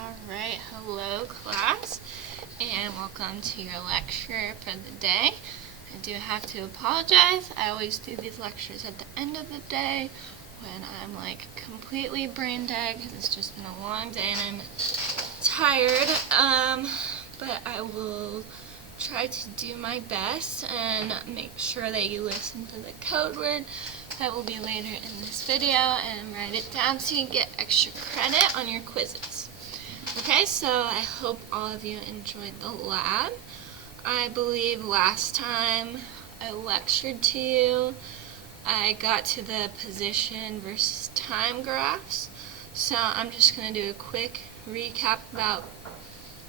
Alright, hello class, and welcome to your lecture for the day. I do have to apologize. I always do these lectures at the end of the day when I'm like completely brain dead because it's just been a long day and I'm tired. But I will try to do my best and make sure that you listen to the code word that will be later in this video and write it down so you get extra credit on your quizzes. Okay, so I hope all of you enjoyed the lab. I believe last time I lectured to you, I got to the position versus time graphs. So I'm just going to do a quick recap about,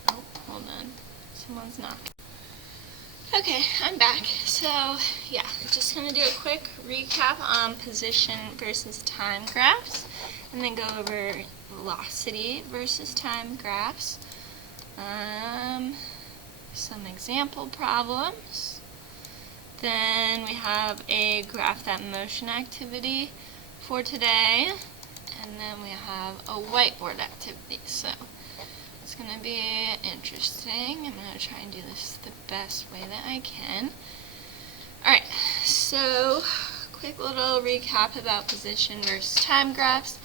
oh, hold on, someone's knocking. Okay, I'm back. So, yeah, just going to do a quick recap on position versus time graphs, and then go over velocity versus time graphs, some example problems. Then we have a graph that motion activity for today, and then we have a whiteboard activity. So it's going to be interesting. I'm going to try and do this the best way that I can. Alright, so quick little recap about position versus time graphs.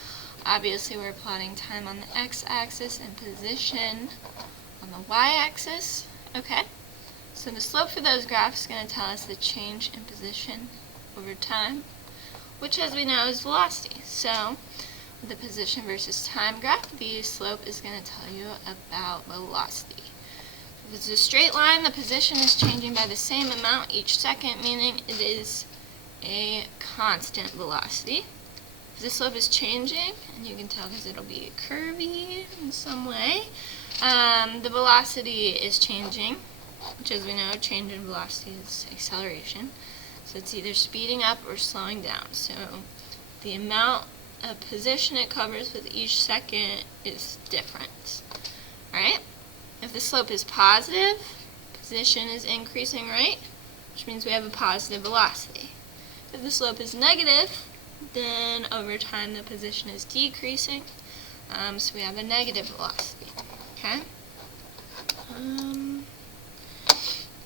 Obviously we're plotting time on the x-axis and position on the y-axis. Okay, so the slope for those graphs is going to tell us the change in position over time, which as we know is velocity. So the position versus time graph, the slope is going to tell you about velocity. If it's a straight line, the position is changing by the same amount each second, meaning it is a constant velocity. If the slope is changing, and you can tell because it'll be curvy in some way, the velocity is changing, which as we know, change in velocity is acceleration. So it's either speeding up or slowing down. So the amount of position it covers with each second is different. Alright? If the slope is positive, position is increasing, right? Which means we have a positive velocity. If the slope is negative, then over time the position is decreasing, so we have a negative velocity. Okay?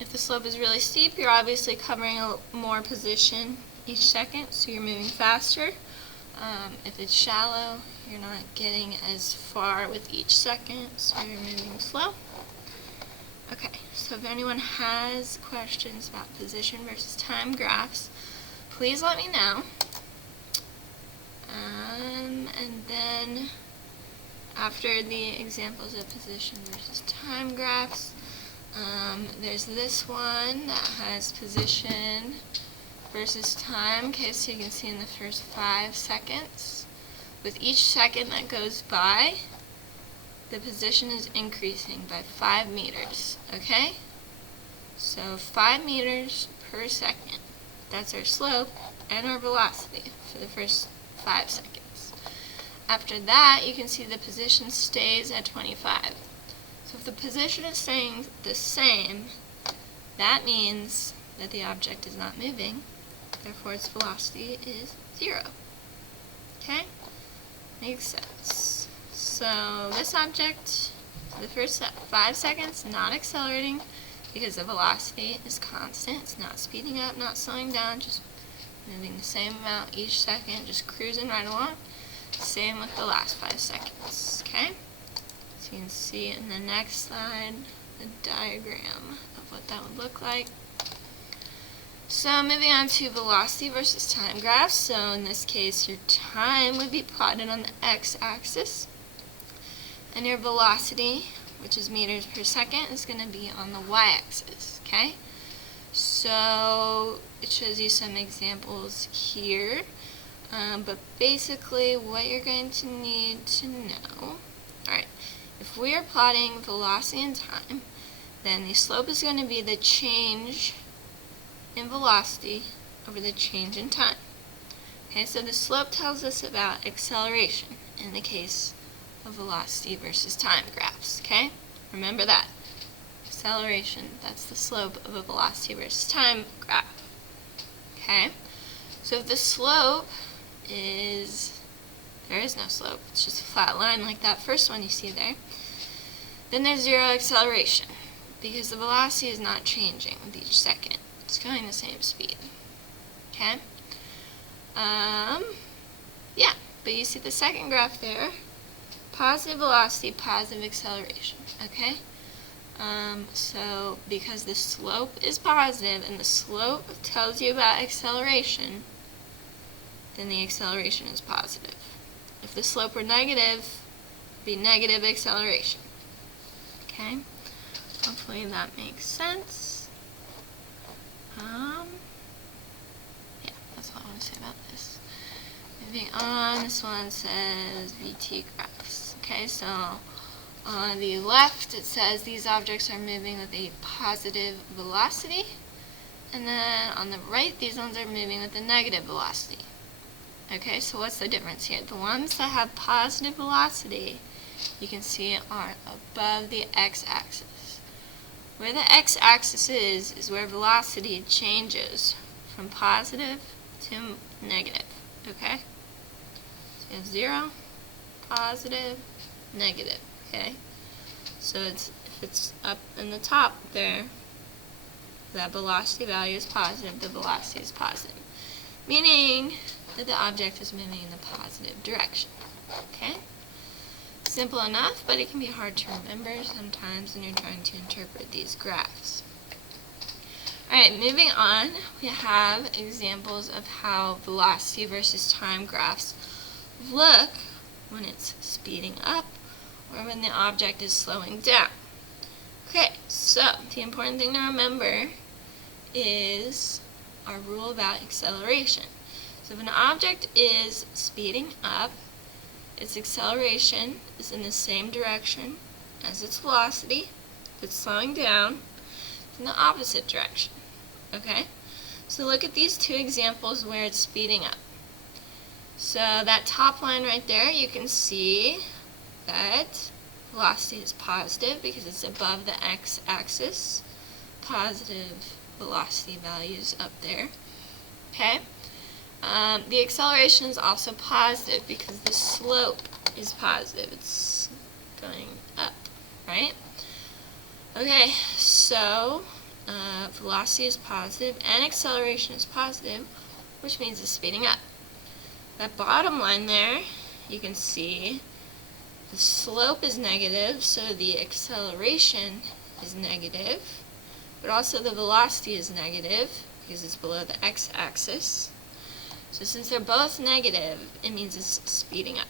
If the slope is really steep, you're obviously covering more position each second, so you're moving faster. If it's shallow, you're not getting as far with each second, so you're moving slow. Okay, so if anyone has questions about position versus time graphs, please let me know. And then after the examples of position versus time graphs, there's this one that has position versus time. Okay, so you can see in the first 5 seconds, with each second that goes by, the position is increasing by 5 meters. Okay? So 5 meters per second. That's our slope and our velocity for the first 5 seconds. After that, you can see the position stays at 25. So if the position is staying the same, that means that the object is not moving, therefore its velocity is 0. Okay? Makes sense. So this object, for the first 5 seconds, not accelerating because the velocity is constant. It's not speeding up, not slowing down, just moving the same amount each second, just cruising right along. Same with the last 5 seconds. Okay? So you can see in the next slide the diagram of what that would look like. So moving on to velocity versus time graphs. So in this case, your time would be plotted on the x-axis, and your velocity, which is meters per second, is going to be on the y-axis. Okay? So it shows you some examples here, but basically what you're going to need to know, alright, if we are plotting velocity and time, then the slope is going to be the change in velocity over the change in time. Okay, so the slope tells us about acceleration in the case of velocity versus time graphs. Okay, remember that. Acceleration, that's the slope of a velocity versus time graph. Okay, so if the slope is, there is no slope, it's just a flat line like that first one you see there. Then there's zero acceleration, because the velocity is not changing with each second. It's going the same speed. Okay? Yeah, but you see the second graph there, positive velocity, positive acceleration. Okay? So because the slope is positive and the slope tells you about acceleration, then the acceleration is positive. If the slope were negative, it would be negative acceleration. Okay? Hopefully that makes sense. Yeah, that's all I want to say about this. Moving on, this one says VT graphs. Okay, so on the left it says these objects are moving with a positive velocity, and then on the right these ones are moving with a negative velocity. Okay, so what's the difference here? The ones that have positive velocity, you can see are above the x-axis. Where the x-axis is where velocity changes from positive to negative. Okay? So you have 0, positive, negative. Okay? So if it's up in the top there, that velocity value is positive, the velocity is positive. Meaning that the object is moving in the positive direction. Okay? Simple enough, but it can be hard to remember sometimes when you're trying to interpret these graphs. Alright, moving on, we have examples of how velocity versus time graphs look when it's speeding up or when the object is slowing down. Okay, so the important thing to remember is our rule about acceleration. So if an object is speeding up, its acceleration is in the same direction as its velocity. If it's slowing down, it's in the opposite direction. Okay? So look at these two examples where it's speeding up. So that top line right there, you can see that velocity is positive because it's above the x-axis. Positive velocity values up there. Okay? The acceleration is also positive because the slope is positive. It's going up, right? Okay, so velocity is positive and acceleration is positive, which means it's speeding up. That bottom line there, you can see the slope is negative, so the acceleration is negative, but also the velocity is negative because it's below the x-axis. So since they're both negative, it means it's speeding up.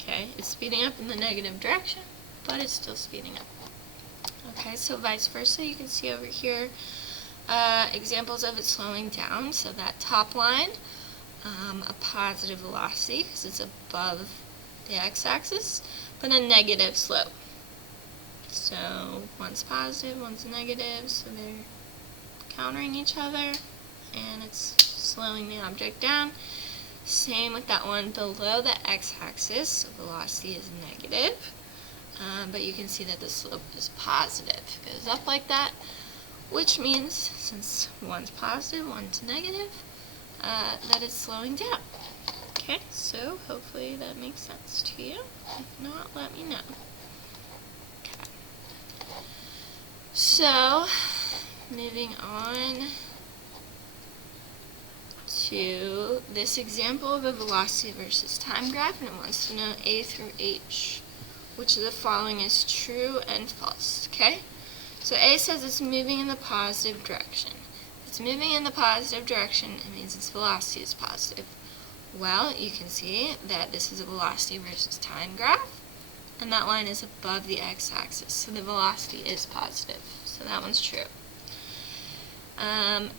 Okay, it's speeding up in the negative direction, but it's still speeding up. Okay, so vice versa, you can see over here examples of it slowing down. So that top line, a positive velocity because it's above the x-axis, but a negative slope. So one's positive, one's negative, so they're countering each other, and it's slowing the object down. Same with that one below the x-axis, so velocity is negative, but you can see that the slope is positive. It goes up like that, which means, since one's positive, one's negative, that it's slowing down. Okay, so hopefully that makes sense to you. If not, let me know. Okay. So, moving on to this example of a velocity versus time graph, and it wants to know A through H. Which of the following is true and false? Okay? So A says it's moving in the positive direction. If it's moving in the positive direction, it means its velocity is positive. Well, you can see that this is a velocity versus time graph, and that line is above the x-axis, so the velocity is positive. So that one's true.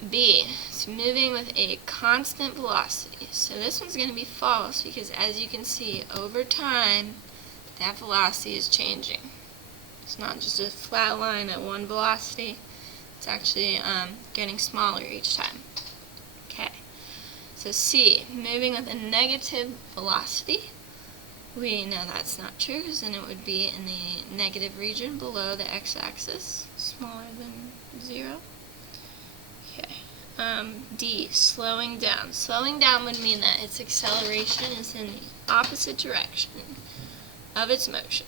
B, it's moving with a constant velocity. So this one's going to be false because, as you can see, over time, that velocity is changing. It's not just a flat line at one velocity. It's actually getting smaller each time. Okay. So C, moving with a negative velocity. We know that's not true because then it would be in the negative region below the x-axis, smaller than 0. Okay. D, slowing down. Slowing down would mean that its acceleration is in the opposite direction of its motion.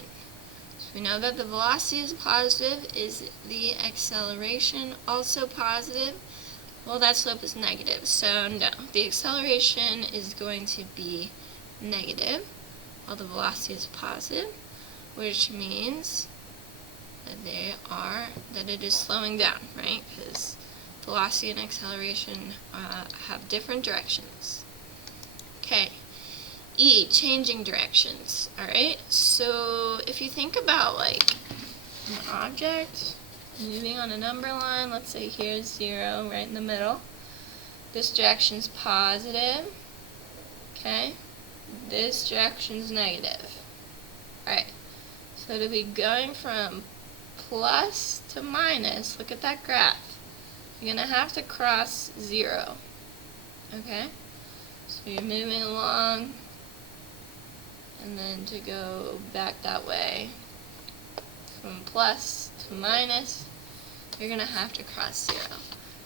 So we know that the velocity is positive. Is the acceleration also positive? Well, that slope is negative, so no. The acceleration is going to be negative, while the velocity is positive, which means that it is slowing down, right? Because velocity and acceleration have different directions. Okay. E, changing directions. Alright, so if you think about like an object moving on a number line, let's say here's 0 right in the middle. This direction's positive. Okay? This direction's negative. Alright, so to be going from plus to minus, look at that graph. You're going to have to cross 0. Okay? So you're moving along, and then to go back that way, from plus to minus, you're going to have to cross 0.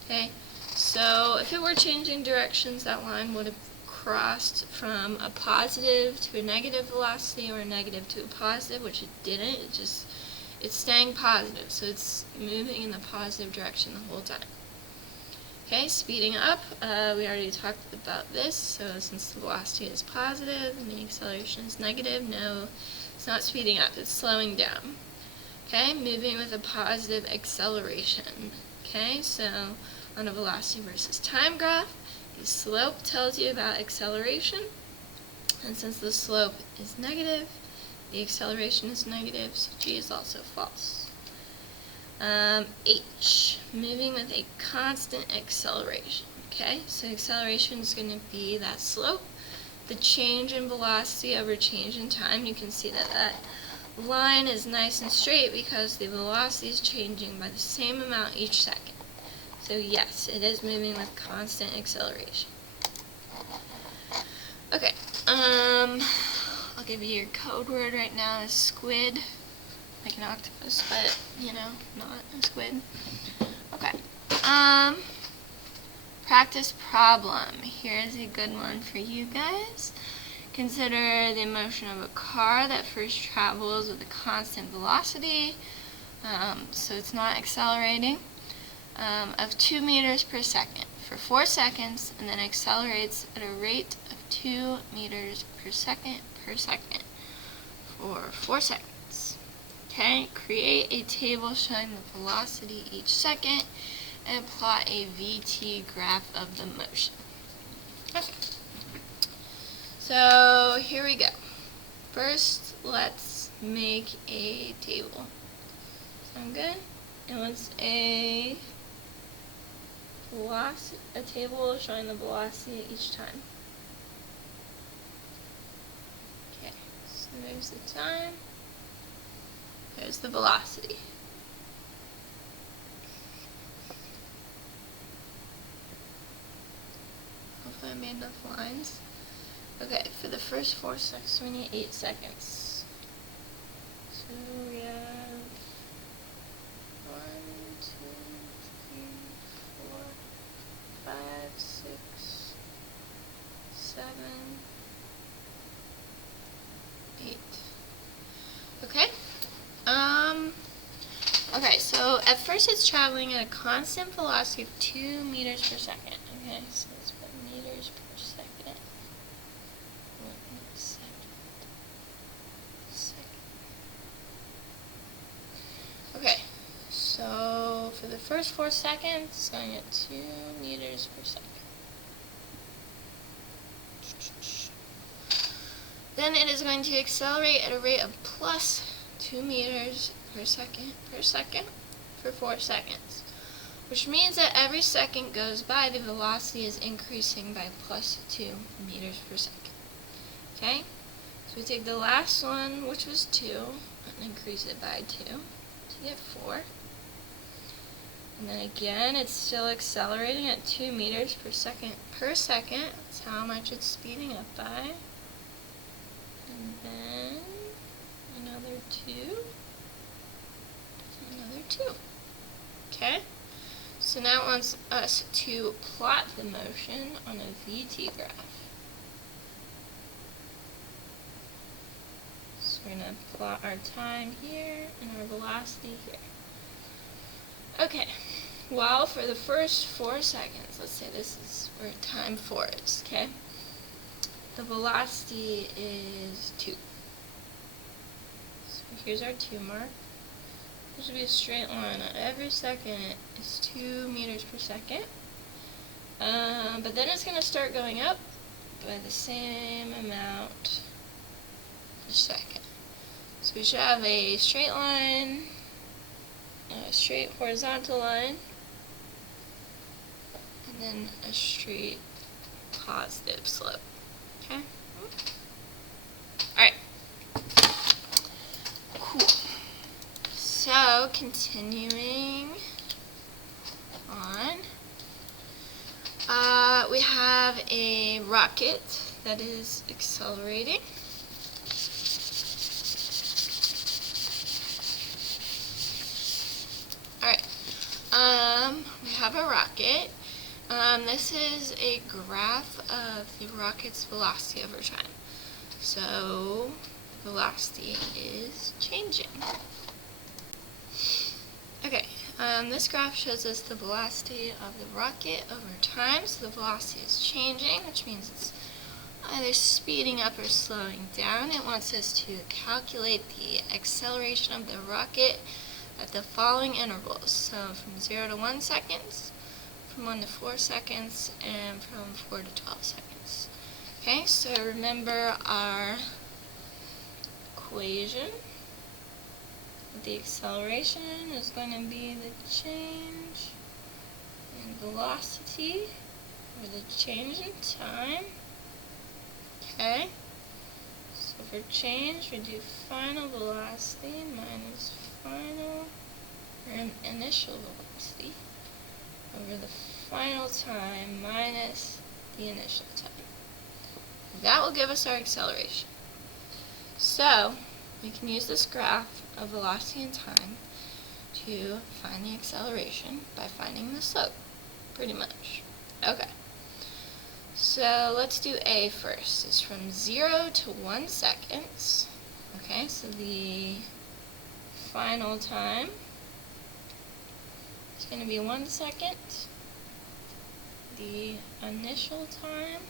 Okay? So if it were changing directions, that line would have crossed from a positive to a negative velocity or a negative to a positive, which it didn't. It's staying positive, so it's moving in the positive direction the whole time. Okay, speeding up, we already talked about this, so since the velocity is positive and the acceleration is negative, no, it's not speeding up, it's slowing down. Okay, moving with a positive acceleration. Okay, so on a velocity versus time graph, the slope tells you about acceleration, and since the slope is negative, the acceleration is negative, so G is also false. H, moving with a constant acceleration. Okay, so acceleration is going to be that slope, the change in velocity over change in time. You can see that that line is nice and straight because the velocity is changing by the same amount each second. So yes, it is moving with constant acceleration. Okay, I'll give you your code word right now is squid. Like an octopus, but, you know, not a squid. Okay. Practice problem. Here's a good one for you guys. Consider the motion of a car that first travels with a constant velocity, so it's not accelerating, of 2 meters per second for 4 seconds, and then accelerates at a rate of 2 meters per second for 4 seconds. Okay, create a table showing the velocity each second and plot a VT graph of the motion. Okay, so here we go. First, let's make a table. Sound good? It wants a table showing the velocity each time. Okay, so there's the time. There's the velocity. Hopefully I made enough lines. Okay, for the first 4 seconds, we need 8 seconds. So we have 1, 2, 3, 4, 5, 6, 7, 8. Okay? Okay, so at first it's traveling at a constant velocity of 2 meters per second. Okay, so let's put meters per second. 1 second. Okay, so for the first 4 seconds, it's going at 2 meters per second. Then it is going to accelerate at a rate of plus 2 meters per second for 4 seconds, which means that every second goes by, the velocity is increasing by plus 2 meters per second. Okay, so we take the last one, which was 2, and increase it by 2 to get 4. And then again, it's still accelerating at 2 meters per second. That's how much it's speeding up by. And then another 2. Another 2. Okay? So now it wants us to plot the motion on a VT graph. So we're going to plot our time here and our velocity here. Okay, well, for the first 4 seconds, let's say this is where time 4 is, okay? The velocity is 2. So here's our 2 mark. There should be a straight line. Every second is 2 meters per second. But then it's going to start going up by the same amount per second. So we should have a straight line, a straight horizontal line, and then a straight positive slope. Okay? Alright. Cool. So, continuing on, we have a rocket that is accelerating. Alright, we have a rocket. This is a graph of the rocket's velocity over time. So, velocity is changing. Okay, this graph shows us the velocity of the rocket over time. So the velocity is changing, which means it's either speeding up or slowing down. It wants us to calculate the acceleration of the rocket at the following intervals. So from 0 to 1 seconds, from 1 to 4 seconds, and from 4 to 12 seconds. Okay, so remember our equation. The acceleration is going to be the change in velocity, or the change in time. Okay, so for change, we do final velocity minus final, or initial velocity, over the final time minus the initial time. That will give us our acceleration. So, we can use this graph of velocity and time to find the acceleration by finding the slope, pretty much. Okay, so let's do A first. It's from 0 to 1 seconds. Okay, so the final time is going to be 1 second. The initial time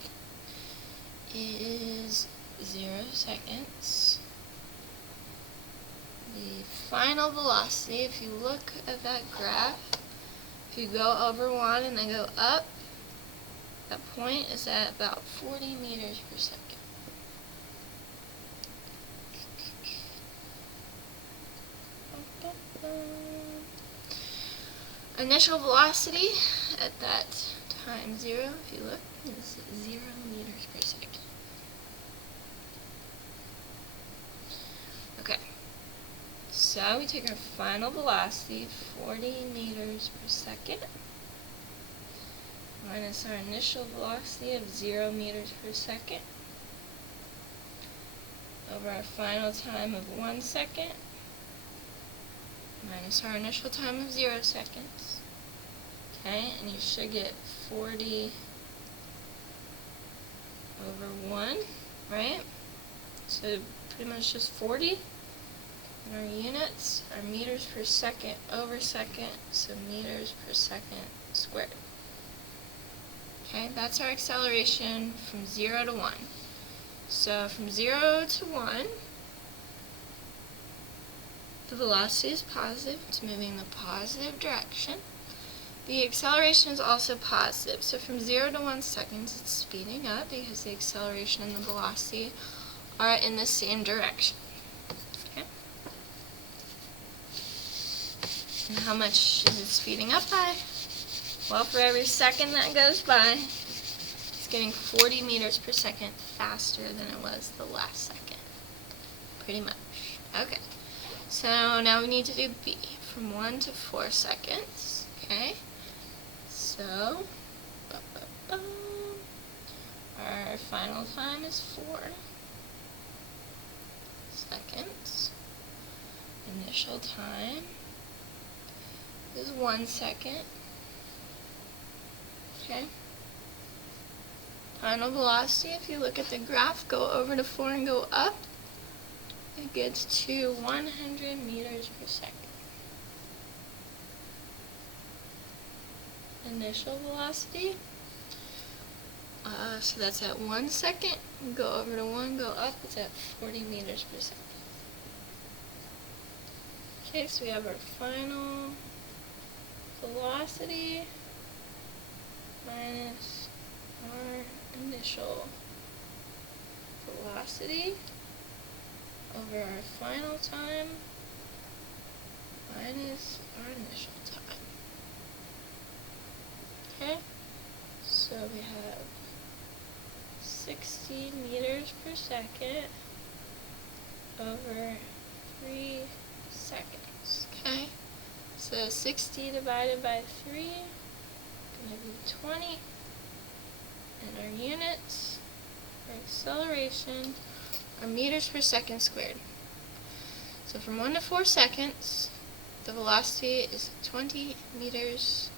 is 0 seconds. The final velocity, if you look at that graph, if you go over 1 and then go up, that point is at about 40 meters per second. Initial velocity at that time 0, if you look, is 0 meters per second. Okay. So we take our final velocity, 40 meters per second, minus our initial velocity of 0 meters per second, over our final time of 1 second, minus our initial time of 0 seconds. Okay, and you should get 40 over 1, right? So pretty much just 40. And our units are meters per second over second, so meters per second squared. Okay, that's our acceleration from 0 to 1. So from 0 to 1, the velocity is positive. It's moving in the positive direction. The acceleration is also positive. So from 0 to 1 seconds, it's speeding up because the acceleration and the velocity are in the same direction. And how much is it speeding up by? Well, for every second that goes by, it's getting 40 meters per second faster than it was the last second. Pretty much. Okay. So now we need to do B, from 1 to 4 seconds. Okay. So, our final time is 4 seconds. Initial time is 1 second. Okay. Final velocity, if you look at the graph, go over to 4 and go up, it gets to 100 meters per second. Initial velocity, so that's at 1 second. Go over to 1, go up, it's at 40 meters per second. Okay, so we have our final velocity minus our initial velocity over our final time minus our initial time. Okay, so we have 60 meters per second over 3 seconds. Okay, so 60 divided by 3 is going to be 20, and our units for acceleration are meters per second squared. So from 1 to 4 seconds, the velocity is 20 meters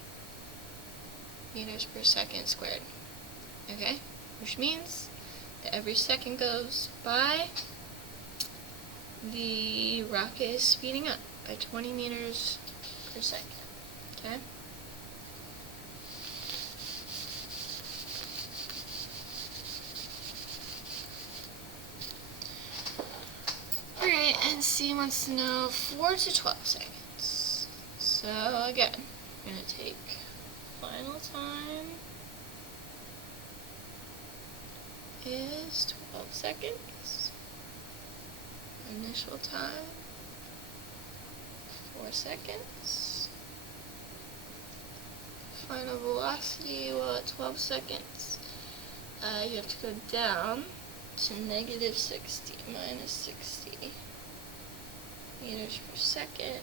per second squared. Okay, which means that every second goes by, the rocket is speeding up by 20 meters per second. Okay. Alright, and C wants to know 4 to 12 seconds. So again, I'm going to take final time is 12 seconds. Initial time, 4 seconds. Final velocity, well, at 12 seconds, you have to go down to negative 60, minus 60 meters per second.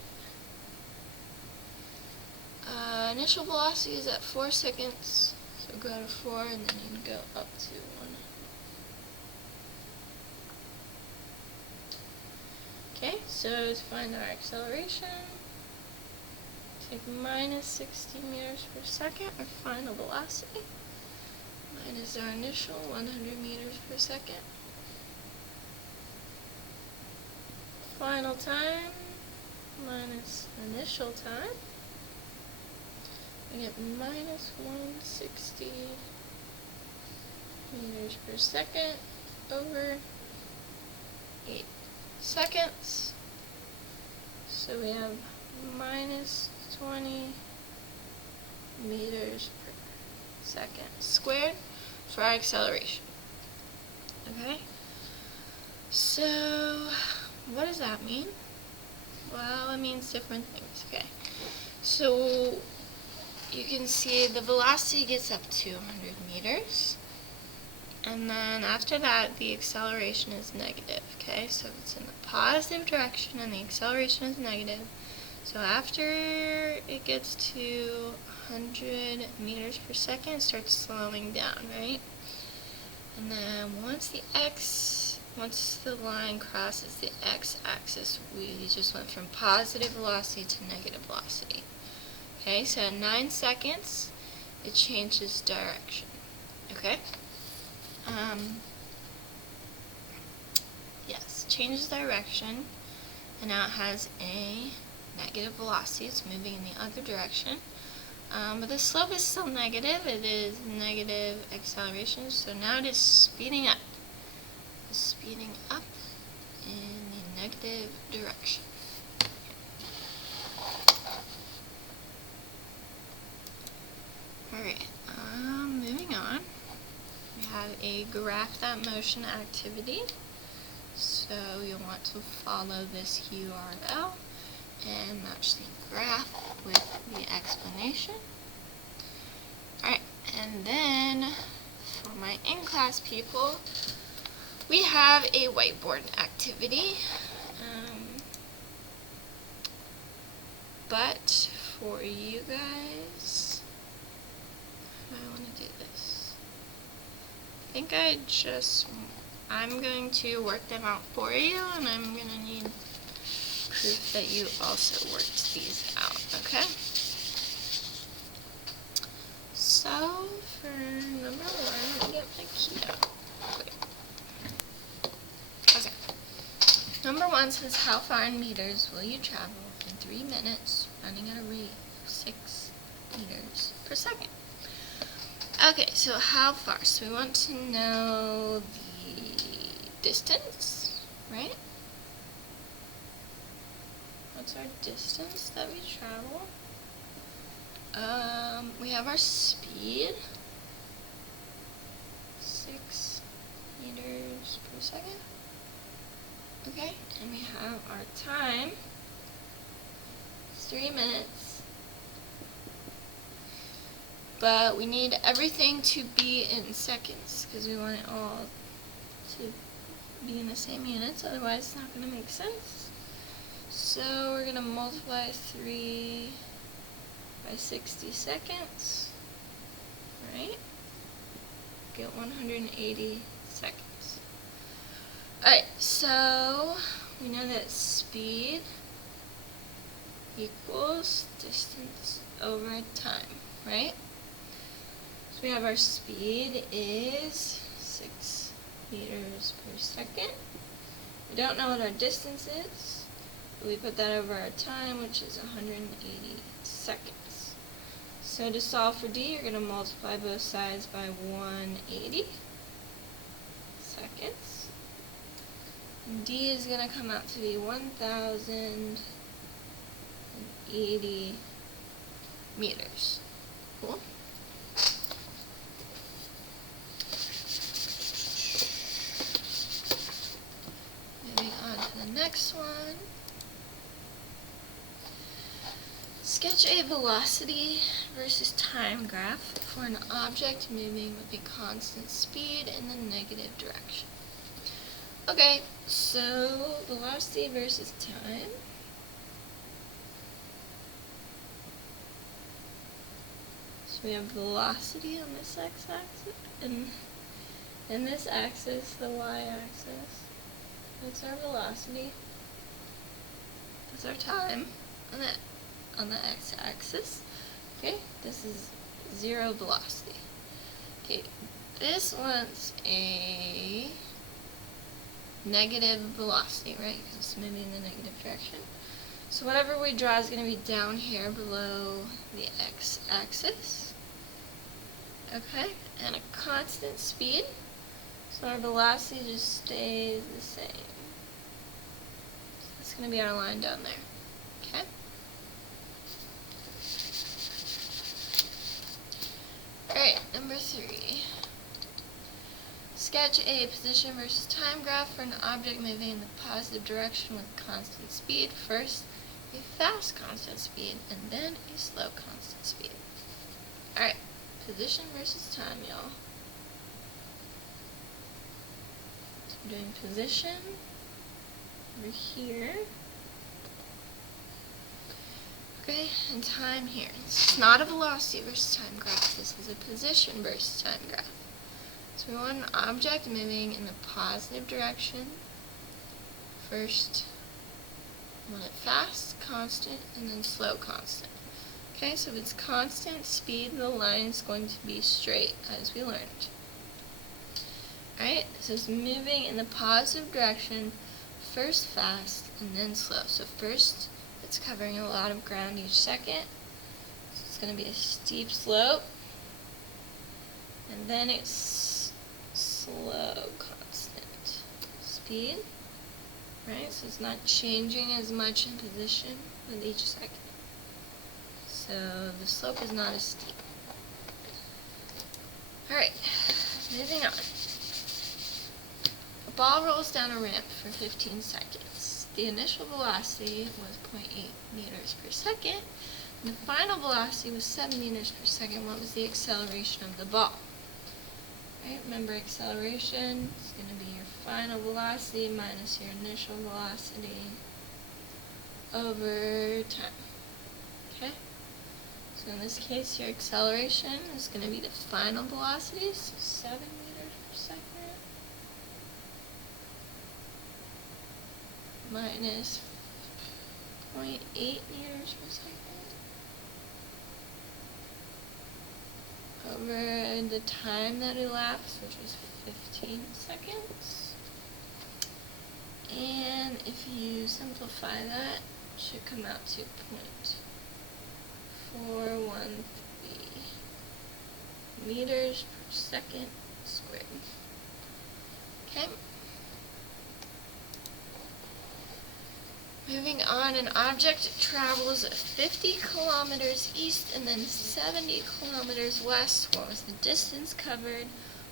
Initial velocity is at 4 seconds, so go to 4 and then you can go up to 1. Okay, so to find our acceleration, take minus 60 meters per second, our final velocity, minus our initial 100 meters per second. Final time minus initial time, we get minus 160 meters per second over 8 seconds. So we have minus 20 meters per second squared for our acceleration. Okay? So what does that mean? Well, it means different things. Okay. So you can see the velocity gets up to 100 meters. And then after that, the acceleration is negative, okay? So it's in the positive direction and the acceleration is negative. So after it gets to 100 meters per second, it starts slowing down, right? And then once the line crosses the x-axis, we just went from positive velocity to negative velocity. Okay, so at 9 seconds, it changes direction, okay? Yes, changes direction, and now it has a negative velocity. It's moving in the other direction. But the slope is still negative. It is negative acceleration, so now it is speeding up. It's speeding up in the negative direction. Alright, moving on. We have a graph that motion activity. So you'll want to follow this URL and match the graph with the explanation. Alright, and then for my in-class people, we have a whiteboard activity. But for you guys, how do I want to do this? I think I'm going to work them out for you, and I'm going to need proof that you also worked these out, okay? So, for number 1, let me get my key out. Okay. Number 1 says, how far in meters will you travel in 3 minutes running at a rate of 6 meters per second? Okay, so how far? So we want to know the distance, right? What's our distance that we travel? We have our speed, 6 meters per second. Okay, and we have our time, it's 3 minutes. But we need everything to be in seconds because we want it all to be in the same units, otherwise it's not going to make sense. So we're going to multiply 3 by 60 seconds, right? Get 180 seconds. Alright, so we know that speed equals distance over time, right? So we have our speed is 6 meters per second. We don't know what our distance is, but we put that over our time, which is 180 seconds. So to solve for d, you're going to multiply both sides by 180 seconds. And d is going to come out to be 1,080 meters. Cool? Moving on to the next one. Sketch a velocity versus time graph for an object moving with a constant speed in the negative direction. Okay, so velocity versus time. So we have velocity on this x-axis, and in this axis, the y-axis. That's our velocity. That's our time on the x-axis. Okay, this is 0 velocity. Okay, this one's a negative velocity, right? Because it's moving in the negative direction. So whatever we draw is going to be down here below the x-axis. Okay, and a constant speed. So our velocity just stays the same. So that's going to be our line down there. Okay? Alright, number 3. Sketch a position versus time graph for an object moving in the positive direction with constant speed. First, a fast constant speed, and then a slow constant speed. Alright, position versus time, y'all. So we're doing position over here. Okay, and time here. It's not a velocity versus time graph. This is a position versus time graph. So we want an object moving in the positive direction. First, we want it fast, constant, and then slow constant. Okay, so if it's constant speed, the line is going to be straight, as we learned. Alright, so it's moving in the positive direction, first fast, and then slow. So first, it's covering a lot of ground each second. So it's going to be a steep slope. And then it's slow constant speed. Right? So it's not changing as much in position with each second. So the slope is not as steep. Alright, moving on. A ball rolls down a ramp for 15 seconds. The initial velocity was 0.8 meters per second. And the final velocity was 7 meters per second. What was the acceleration of the ball? Right, remember acceleration is going to be your final velocity minus your initial velocity over time. Okay? So in this case, your acceleration is going to be the final velocity, so 7 meters per second minus 0.8 meters per second over the time that elapsed, which was 15 seconds. And if you simplify that, it should come out to 0.413 meters per second squared. Okay. Moving on, an object travels 50 kilometers east and then 70 kilometers west. What was the distance covered?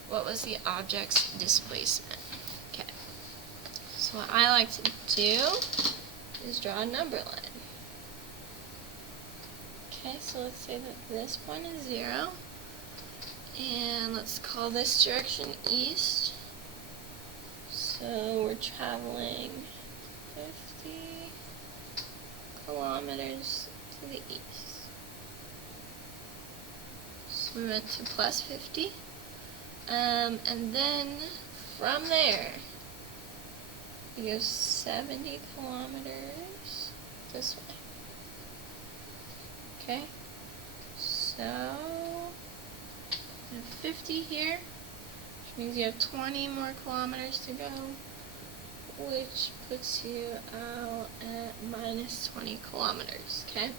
What was the object's displacement? Okay. So what I like to do is draw a number line. Okay, so let's say that this point is 0. And let's call this direction east. So we're traveling 50 kilometers to the east. So we went to plus 50. And then from there, we go 70 kilometers this way. Okay? So, you have 50 here, which means you have 20 more kilometers to go, which puts you out at minus 20 kilometers, okay?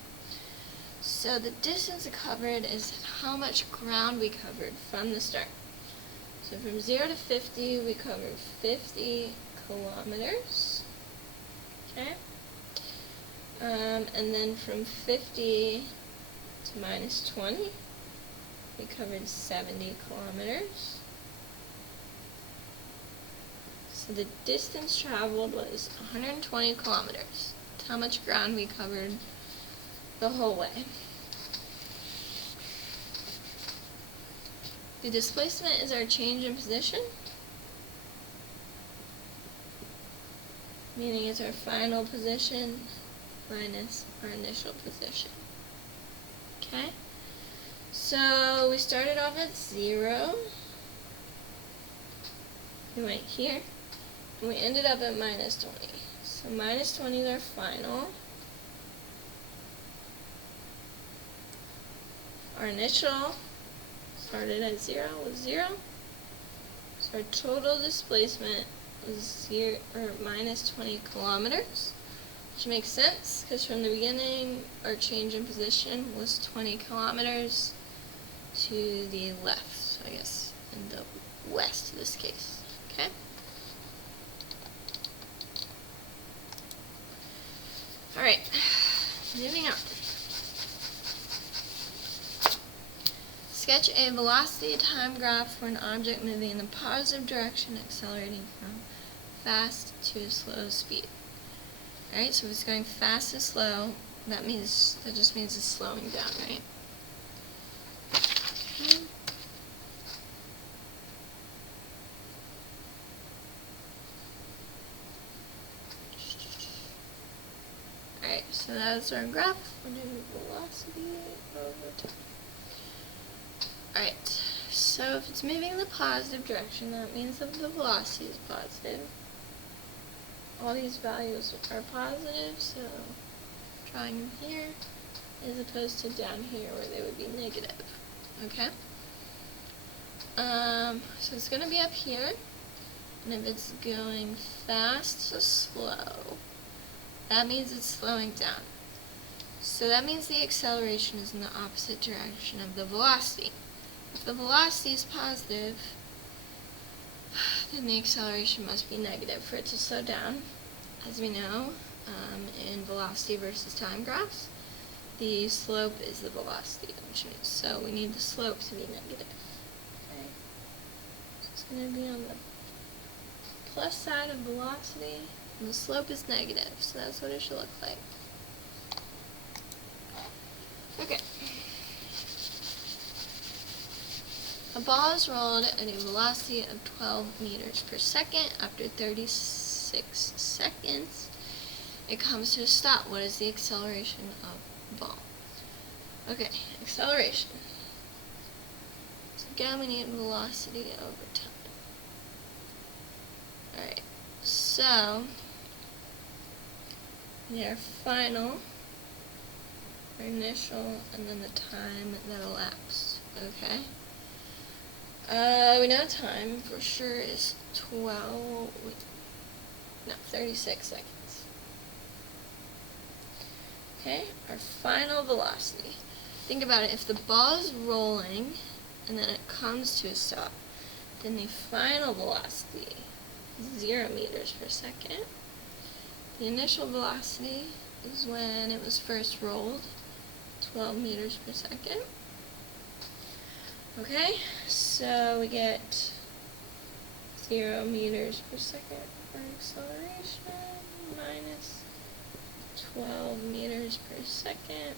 So the distance covered is how much ground we covered from the start. So from 0 to 50, we covered 50 kilometers, okay? And then from 50 to minus 20, we covered 70 kilometers. So the distance traveled was 120 kilometers. That's how much ground we covered the whole way. The displacement is our change in position, meaning it's our final position minus our initial position. Okay? So we started off at 0. We went here, and we ended up at minus 20. So minus 20 is our final. Our initial started at 0 was 0. So our total displacement was minus 20 kilometers, which makes sense because from the beginning our change in position was 20 kilometers to the left. So I guess in the west in this case. Okay? Alright, moving on. Sketch a velocity time graph for an object moving in the positive direction, accelerating from fast to slow speed. Alright, so if it's going fast to slow, that just means it's slowing down, right? Okay. Alright, so that's our graph. We're doing velocity over time. Alright, so if it's moving in the positive direction, that means that the velocity is positive. All these values are positive, so drawing them here as opposed to down here where they would be negative. Okay? So it's going to be up here, and if it's going fast to slow, that means it's slowing down. So that means the acceleration is in the opposite direction of the velocity. If the velocity is positive, then the acceleration must be negative for it to slow down. As we know, in velocity versus time graphs, the slope is the velocity, which means so we need the slope to be negative. Okay? So it's going to be on the plus side of velocity, and the slope is negative, so that's what it should look like. Okay. A ball is rolled at a velocity of 12 meters per second. After 36 seconds, it comes to a stop. What is the acceleration of the ball? Okay, acceleration. So again, we need velocity over time. Alright, so we need our final, our initial, and then the time that elapsed. Okay? We know time for sure is 12. No, 36 seconds. Okay, our final velocity. Think about it. If the ball is rolling and then it comes to a stop, then the final velocity is 0 meters per second. The initial velocity is when it was first rolled, 12 meters per second. Okay, so we get 0 meters per second for acceleration minus 12 meters per second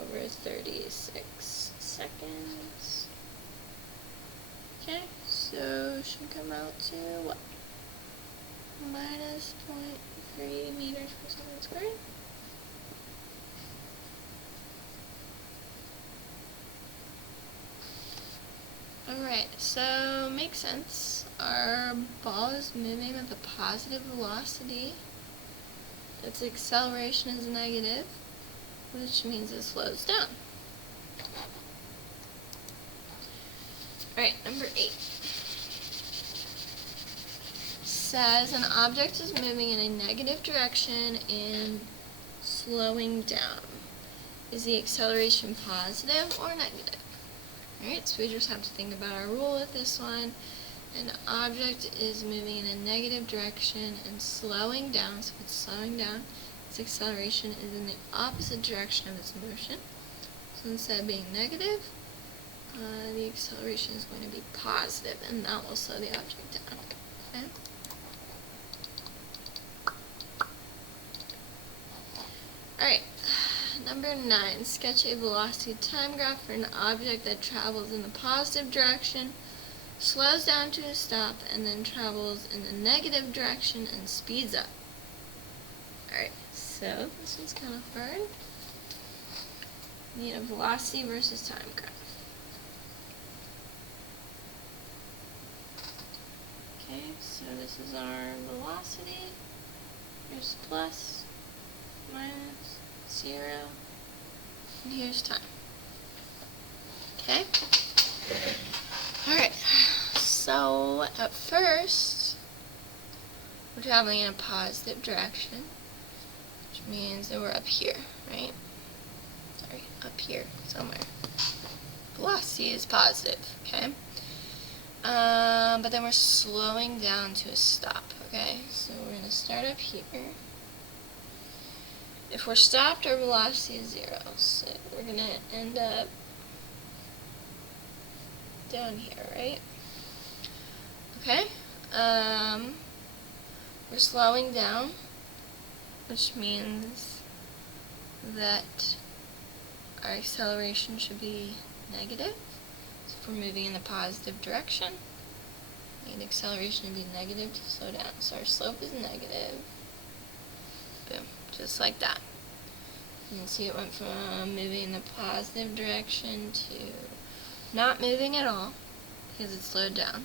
over 36 seconds. Okay, so it should come out to what? Minus 0.3 meters per second squared. Alright, so makes sense. Our ball is moving with a positive velocity. Its acceleration is negative, which means it slows down. Alright, number 8. Says an object is moving in a negative direction and slowing down. Is the acceleration positive or negative? Alright, so we just have to think about our rule with this one. An object is moving in a negative direction and slowing down, so if it's slowing down, its acceleration is in the opposite direction of its motion. So instead of being negative, the acceleration is going to be positive, and that will slow the object down. Okay? Alright, number 9. Sketch a velocity time graph for an object that travels in the positive direction, slows down to a stop, and then travels in the negative direction and speeds up. Alright, so this one's kind of hard. We need a velocity versus time graph. Okay, so this is our velocity. Here's plus, minus, 0, and here's time. Okay? Alright, so at first, we're traveling in a positive direction, which means that we're up here, right? Sorry, up here somewhere. Velocity is positive, okay? But then we're slowing down to a stop, okay? So we're going to start up here. If we're stopped, our velocity is 0, so we're going to end up down here, right? Okay? We're slowing down, which means that our acceleration should be negative. So if we're moving in the positive direction, we need acceleration to be negative to slow down. So our slope is negative. Boom. Just like that. You can see it went from moving in the positive direction to not moving at all because it slowed down.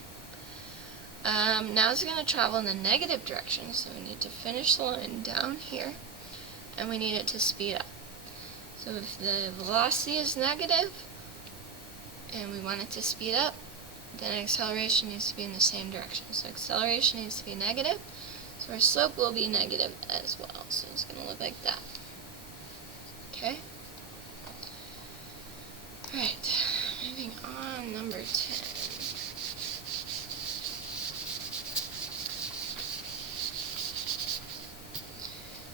Now it's going to travel in the negative direction, so we need to finish the line down here, and we need it to speed up. So if the velocity is negative, and we want it to speed up, then acceleration needs to be in the same direction. So acceleration needs to be negative, so our slope will be negative as well. So it's going to look like that. Okay? Alright, moving on, number 10.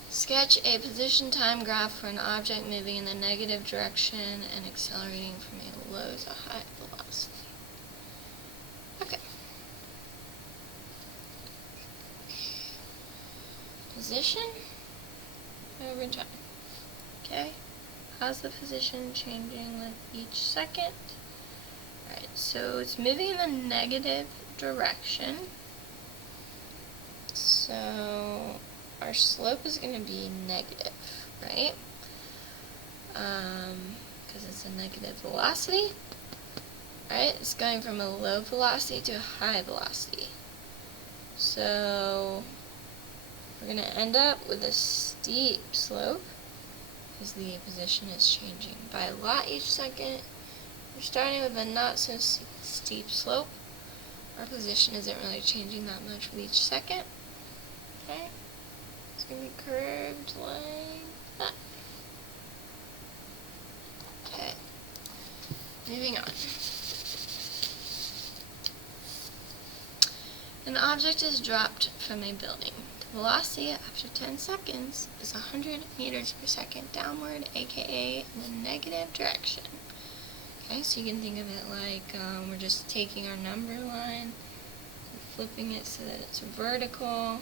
Sketch a position time graph for an object moving in the negative direction and accelerating from a low to high velocity. Okay. Position over time. Okay. How's the position changing with each second? Alright, so it's moving in the negative direction. So our slope is going to be negative, right? Because it's a negative velocity. Right? It's going from a low velocity to a high velocity. So we're going to end up with a steep slope because the position is changing by a lot each second. We're starting with a not so steep slope, our position isn't really changing that much with each second. Okay? It's going to be curved like that. Okay. Moving on. An object is dropped from a building. The velocity after 10 seconds is 100 meters per second downward, aka in the negative direction. Okay, so you can think of it like we're just taking our number line and flipping it so that it's vertical.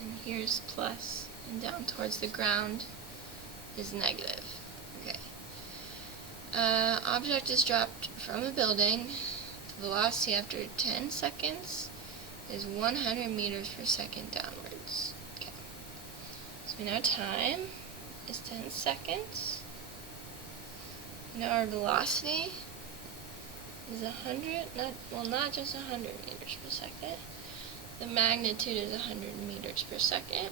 And here's plus, and down towards the ground is negative. Okay. Object is dropped from a building. The velocity after 10 seconds is 100 meters per second downwards. Okay. So we know time is 10 seconds. We know our velocity is 100, not just 100 meters per second. The magnitude is 100 meters per second.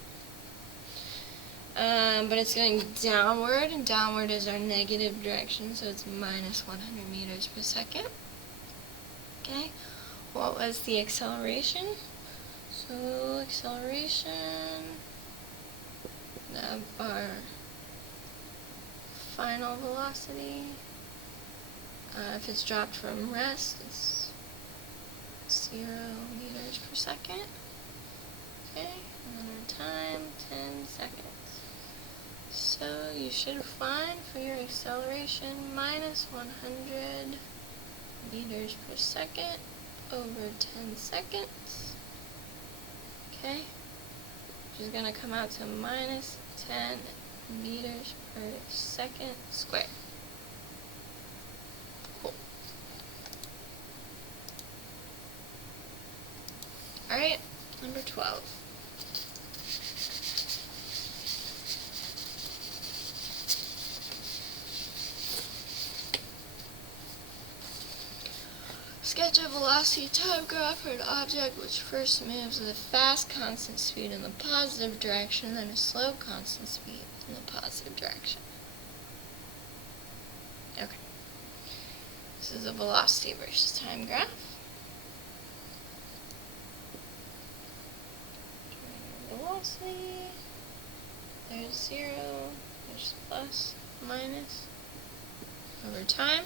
But it's going downward, and downward is our negative direction, so it's minus 100 meters per second. Okay, what was the acceleration? So acceleration of our final velocity, if it's dropped from rest, it's 0 meters per second. Okay, and then our time, 10 seconds. So you should find for your acceleration minus 100 meters per second over 10 seconds. Okay, which is going to come out to minus 10 meters per second squared. Cool. Alright, number 12. Sketch a velocity time graph for an object which first moves with a fast constant speed in the positive direction, then a slow constant speed in the positive direction. Okay. This is a velocity versus time graph. Velocity, there's 0, there's plus, minus, over time.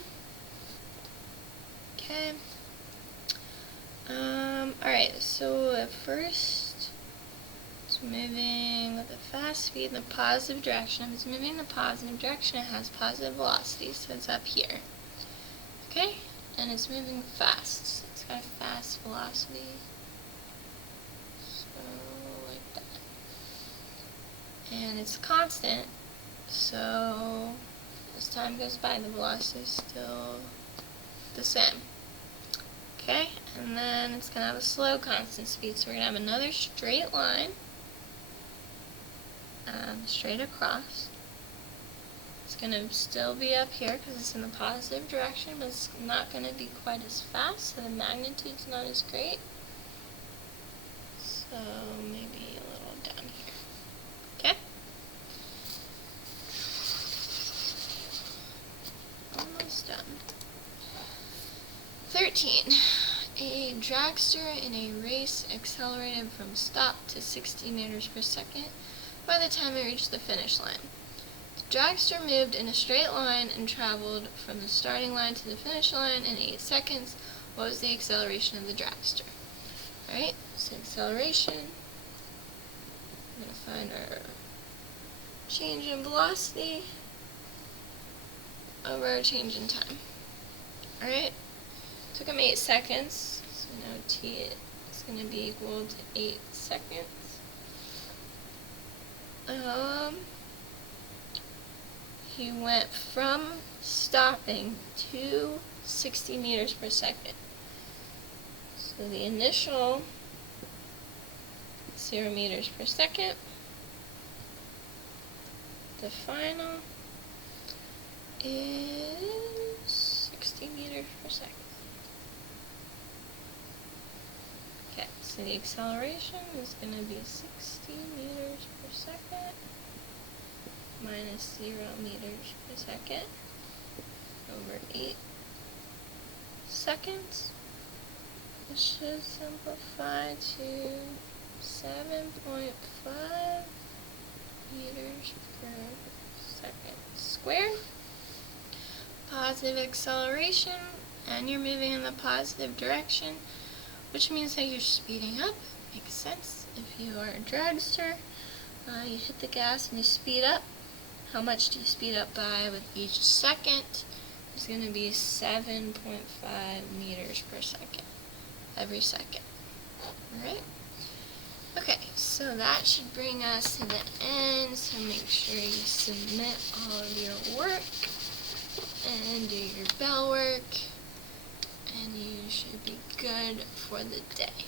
Okay. Alright, so at first it's moving with a fast speed in the positive direction. If it's moving in the positive direction, it has positive velocity, so it's up here. Okay? And it's moving fast, so it's got a fast velocity. So, like that. And it's constant, so as time goes by, the velocity is still the same. Okay, and then it's going to have a slow constant speed, so we're going to have another straight line, straight across. It's going to still be up here because it's in the positive direction, but it's not going to be quite as fast, so the magnitude's not as great. So maybe a little down here. Okay? Almost done. 13. A dragster in a race accelerated from stop to 60 meters per second by the time it reached the finish line. The dragster moved in a straight line and traveled from the starting line to the finish line in 8 seconds. What was the acceleration of the dragster? Alright, so acceleration. I'm going to find our change in velocity over our change in time. Alright? Took him 8 seconds, so now t is going to be equal to 8 seconds. He went from stopping to 60 meters per second. So the initial 0 meters per second. The final is 60 meters per second. Okay, so the acceleration is going to be 60 meters per second minus 0 meters per second over 8 seconds. it should simplify to 7.5 meters per second squared. Positive acceleration, and you're moving in the positive direction, which means that you're speeding up. Makes sense. If you are a dragster, you hit the gas and you speed up. How much do you speed up by with each second? It's going to be 7.5 meters per second every second. Alright? Okay, so that should bring us to the end, so make sure you submit all of your work and do your bell work, and you should be good for the day.